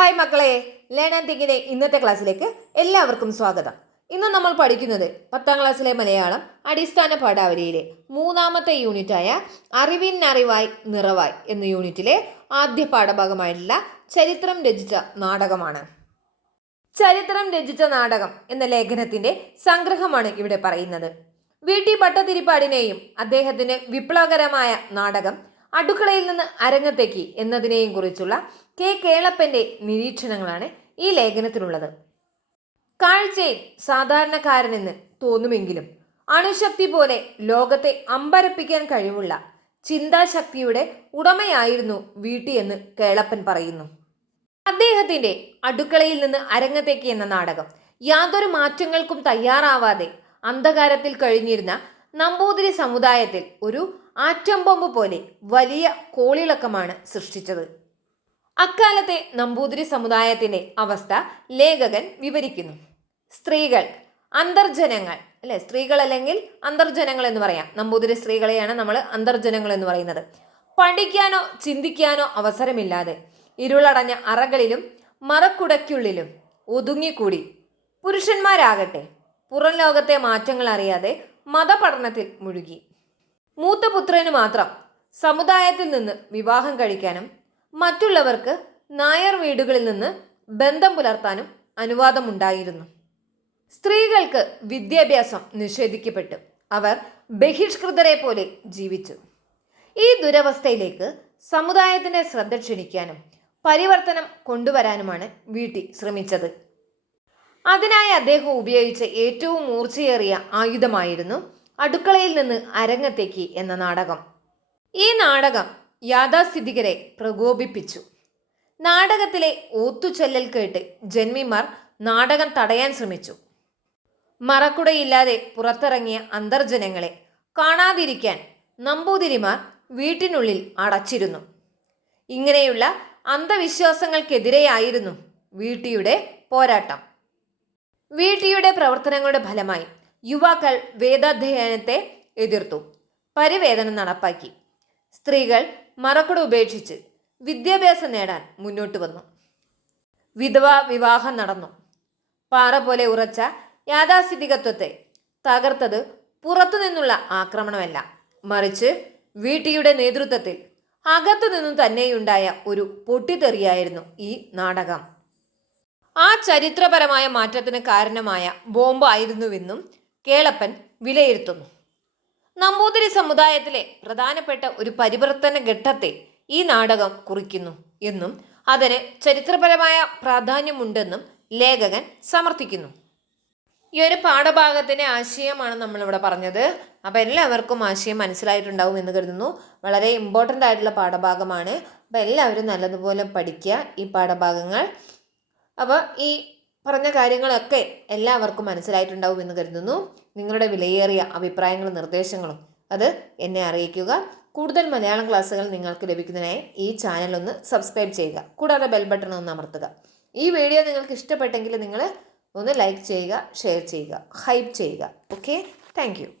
Hi മക്കളെ. Learn and തിങ്കിന്റെ ഇന്നത്തെ ക്ലാസ്സിലേക്ക് എല്ലാവർക്കും സ്വാഗതം. ഇന്ന് നമ്മൾ പഠിക്കുന്നത് പത്താം ക്ലാസ്സിലെ മലയാളം അടിസ്ഥാന പാഠാവലിയിലെ മൂന്നാമത്തെ യൂണിറ്റായ അറിവിൻ അറിവായി നിറവായി എന്ന യൂണിറ്റിലെ ആദ്യ പാഠഭാഗമായിട്ടുള്ള ചരിത്രം രചിച്ച നാടകമാണ്. ചരിത്രം രചിച്ച നാടകം എന്ന ലേഖനത്തിന്റെ സംഗ്രഹമാണ് ഇവിടെ പറയുന്നത്. വി. ടി. ഭട്ടതിരിപ്പാടിനെയും അദ്ദേഹത്തിന്റെ വിപ്ലവകരമായ നാടകം അടുക്കളയിൽ നിന്ന് അരങ്ങത്തേക്ക് എന്നതിനെയും കുറിച്ചുള്ള കെ കേളപ്പന്റെ നിരീക്ഷണങ്ങളാണ് ഈ ലേഖനത്തിലുള്ളത്. കാഴ്ചയിൽ സാധാരണക്കാരനെന്ന് തോന്നുമെങ്കിലും അണുശക്തി പോലെ ലോകത്തെ അമ്പരപ്പിക്കാൻ കഴിവുള്ള ചിന്താശക്തിയുടെ ഉടമയായിരുന്നു വീട്ടി എന്ന് കേളപ്പൻ പറയുന്നു. അദ്ദേഹത്തിന്റെ അടുക്കളയിൽ നിന്ന് അരങ്ങത്തേക്ക് എന്ന നാടകം യാതൊരു മാറ്റങ്ങൾക്കും തയ്യാറാവാതെ അന്ധകാരത്തിൽ കഴിഞ്ഞിരുന്ന നമ്പൂതിരി സമുദായത്തിൽ ഒരു ആറ്റം ബോംബ് പോലെ വലിയ കോളിളക്കമാണ് സൃഷ്ടിച്ചത്. അക്കാലത്തെ നമ്പൂതിരി സമുദായത്തിന്റെ അവസ്ഥ ലേഖകൻ വിവരിക്കുന്നു. സ്ത്രീകൾ അന്തർജനങ്ങൾ അല്ലെ? സ്ത്രീകൾ അല്ലെങ്കിൽ അന്തർജനങ്ങൾ എന്ന് പറയാം. നമ്പൂതിരി സ്ത്രീകളെയാണ് നമ്മൾ അന്തർജനങ്ങൾ എന്ന് പറയുന്നത്. പഠിക്കാനോ ചിന്തിക്കാനോ അവസരമില്ലാതെ ഇരുളടഞ്ഞ അറകളിലും മറക്കുടയ്ക്കുള്ളിലും ഒതുങ്ങിക്കൂടി പുരുഷന്മാരാകട്ടെ. പുറം ലോകത്തെ മാറ്റങ്ങൾ അറിയാതെ മതപഠനത്തിൽ മുഴുകി. മൂത്ത പുത്രന് മാത്രം സമുദായത്തിൽ നിന്ന് വിവാഹം കഴിക്കാനും മറ്റുള്ളവർക്ക് നായർ വീടുകളിൽ നിന്ന് ബന്ധം പുലർത്താനും അനുവാദമുണ്ടായിരുന്നു. സ്ത്രീകൾക്ക് വിദ്യാഭ്യാസം നിഷേധിക്കപ്പെട്ടു. അവർ ബഹിഷ്കൃതരെ പോലെ ജീവിച്ചു. ഈ ദുരവസ്ഥയിലേക്ക് സമുദായത്തിന്റെ ശ്രദ്ധ ക്ഷണിക്കാനും പരിവർത്തനം കൊണ്ടുവരാനുമാണ് വീട്ടി ശ്രമിച്ചത്. അതിനായി അദ്ദേഹം ഉപയോഗിച്ച ഏറ്റവും മൂർച്ചയേറിയ ആയുധമായിരുന്നു അടുക്കളയിൽ നിന്ന് അരങ്ങത്തേക്ക് എന്ന നാടകം. ഈ നാടകം യാഥാസ്ഥിതികരെ പ്രകോപിപ്പിച്ചു. നാടകത്തിലെ ഓത്തുചൊല്ലൽ കേട്ട് ജന്മിമാർ നാടകം തടയാൻ ശ്രമിച്ചു. മറക്കുടയില്ലാതെ പുറത്തിറങ്ങിയ അന്തർജനങ്ങളെ കാണാതിരിക്കാൻ നമ്പൂതിരിമാർ വീട്ടിനുള്ളിൽ അടച്ചിരുന്നു. ഇങ്ങനെയുള്ള അന്ധവിശ്വാസങ്ങൾക്കെതിരെയായിരുന്നു വീട്ടിയുടെ പോരാട്ടം. വീട്ടിയുടെ പ്രവർത്തനങ്ങളുടെ ഫലമായി യുവാക്കൾ വേദാധ്യയനത്തെ എതിർത്തു. പരിവേദനം നടപ്പാക്കി. സ്ത്രീകൾ മറക്കുട ഉപേക്ഷിച്ച് വിദ്യാഭ്യാസം നേടാൻ മുന്നോട്ട് വന്നു. വിധവാ വിവാഹം നടന്നു. പാറ പോലെ ഉറച്ച യാഥാസ്ഥിതികത്വത്തെ തകർത്തത് പുറത്തുനിന്നുള്ള ആക്രമണമല്ല. മറിച്ച് വീട്ടിയുടെ നേതൃത്വത്തിൽ അകത്തു നിന്നും തന്നെയുണ്ടായ ഒരു പൊട്ടിത്തെറിയായിരുന്നു ഈ നാടകം. ആ ചരിത്രപരമായ മാറ്റത്തിന് കാരണമായ ബോംബ് ആയിരുന്നുവെന്നും കേളപ്പൻ വിലയിരുത്തുന്നു. നമ്പൂതിരി സമുദായത്തിലെ പ്രധാനപ്പെട്ട ഒരു പരിവർത്തന ഘട്ടത്തെ ഈ നാടകം കുറിക്കുന്നു എന്നും അതിന് ചരിത്രപരമായ പ്രാധാന്യമുണ്ടെന്നും ലേഖകൻ സമർത്ഥിക്കുന്നു. ഈ ഒരു പാഠഭാഗത്തിന്റെ ആശയമാണ് നമ്മളിവിടെ പറഞ്ഞത്. അപ്പോൾ എല്ലാവർക്കും ആശയം മനസ്സിലായിട്ടുണ്ടാവും എന്ന് കരുതുന്നു. വളരെ ഇമ്പോർട്ടന്റ് ആയിട്ടുള്ള പാഠഭാഗമാണ്. അപ്പോൾ എല്ലാവരും നല്ലതുപോലെ പഠിക്കുക ഈ പാഠഭാഗങ്ങൾ. അപ്പോൾ ഈ പറഞ്ഞ കാര്യങ്ങളൊക്കെ എല്ലാവർക്കും മനസ്സിലായിട്ടുണ്ടാവും എന്ന് കരുതുന്നു. നിങ്ങളുടെ വിലയേറിയ അഭിപ്രായങ്ങളും നിർദ്ദേശങ്ങളും അത് എന്നെ അറിയിക്കുക. കൂടുതൽ മലയാളം ക്ലാസ്സുകൾ നിങ്ങൾക്ക് ലഭിക്കുന്നതിനായി ഈ ചാനൽ ഒന്ന് സബ്സ്ക്രൈബ് ചെയ്യുക. കൂടാതെ ബെൽ ബട്ടൺ ഒന്ന് അമർത്തുക. ഈ വീഡിയോ നിങ്ങൾക്ക് ഇഷ്ടപ്പെട്ടെങ്കിൽ നിങ്ങൾ ഒന്ന് ലൈക്ക് ചെയ്യുക ഷെയർ ചെയ്യുക ഹൈപ്പ് ചെയ്യുക. ഓക്കെ? താങ്ക്